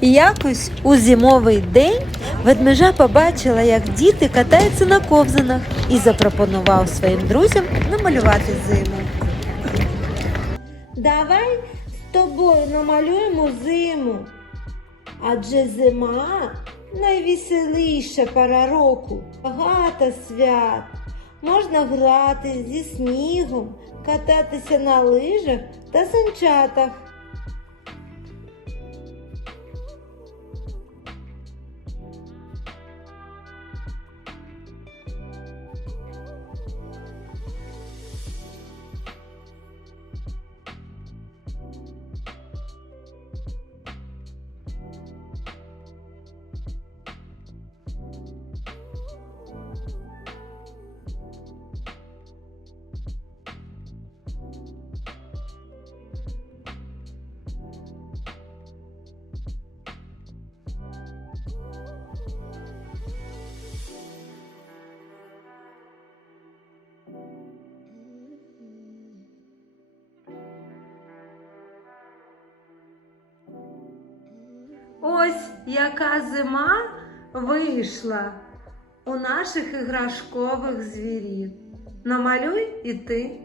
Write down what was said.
І якось у зимовий день ведмежа побачила, як діти катаються на ковзанах і запропонував своїм друзям намалювати зиму. Давай з тобою намалюємо зиму. Адже зима найвеселіша пора року, багато свят. Можна грати зі снігом, кататися на лижах та санчатах. Ось яка зима вийшла у наших іграшкових звірів. Намалюй і ти.